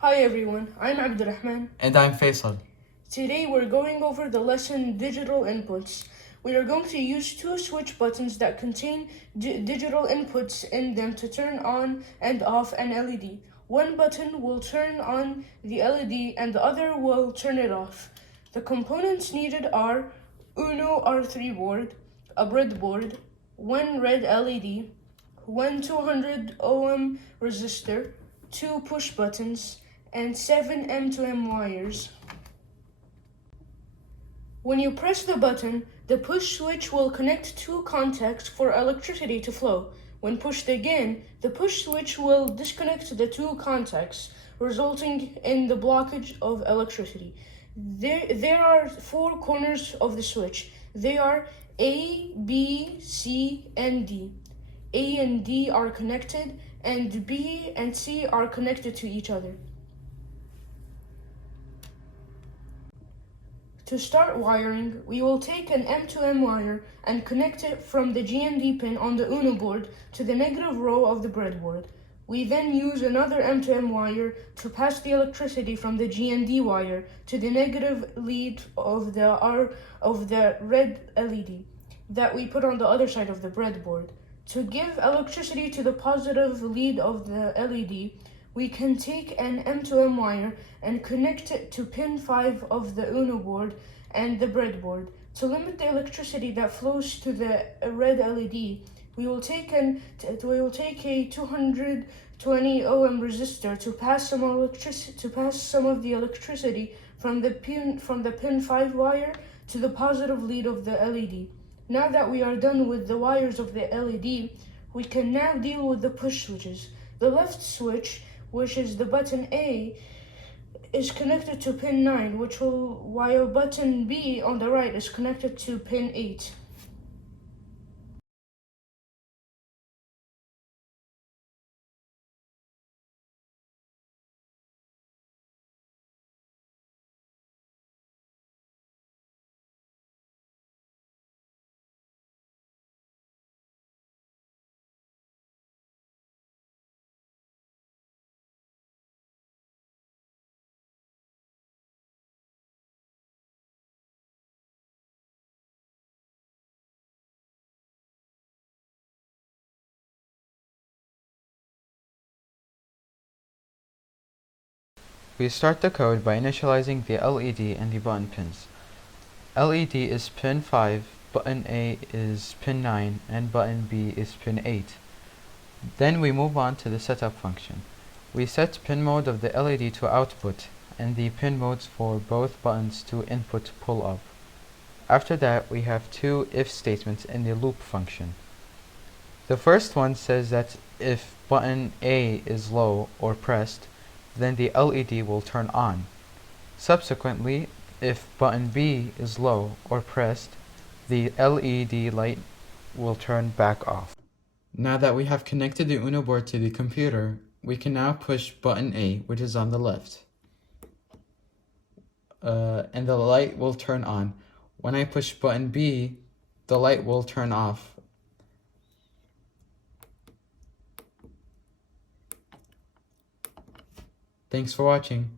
Hi everyone, I'm Abdurrahman. And I'm Faisal. Today we're going over the lesson Digital Inputs. We are going to use two switch buttons that contain digital inputs in them to turn on and off an LED. One button will turn on the LED and the other will turn it off. The components needed are Uno R3 board, a breadboard, one red LED, one 200 ohm resistor, two push buttons, and 7 M2M wires. When you press the button, the push switch will connect two contacts for electricity to flow. When pushed again, the push switch will disconnect the two contacts, resulting in the blockage of electricity. There are four corners of the switch. They are A, B, C, and D. A and D are connected, and B and C are connected to each other. To start wiring, we will take an M2M wire and connect it from the GND pin on the Uno board to the negative row of the breadboard. We then use another M2M wire to pass the electricity from the GND wire to the negative lead of the red LED that we put on the other side of the breadboard. To give electricity to the positive lead of the LED, we can take an M2M wire and connect it to pin 5 of the Uno board and the breadboard. To limit the electricity that flows to the red LED, we will take a 220 ohm resistor to pass some of the electricity from the pin 5 wire to the positive lead of the LED. Now that we are done with the wires of the LED, we can now deal with the push switches. The left switch, which is the button A, is connected to pin 9, while button B on the right is connected to pin 8. We start the code by initializing the LED and the button pins. LED is pin 5, button A is pin 9, and button B is pin 8. Then we move on to the setup function. We set pin mode of the LED to output, and the pin modes for both buttons to input pull up. After that, we have two if statements in the loop function. The first one says that if button A is low or pressed, then the LED will turn on. Subsequently, if button B is low or pressed, the LED light will turn back off. Now that we have connected the Uno board to the computer, we can now push button A, which is on the left. And the light will turn on. When I push button B, the light will turn off. Thanks for watching.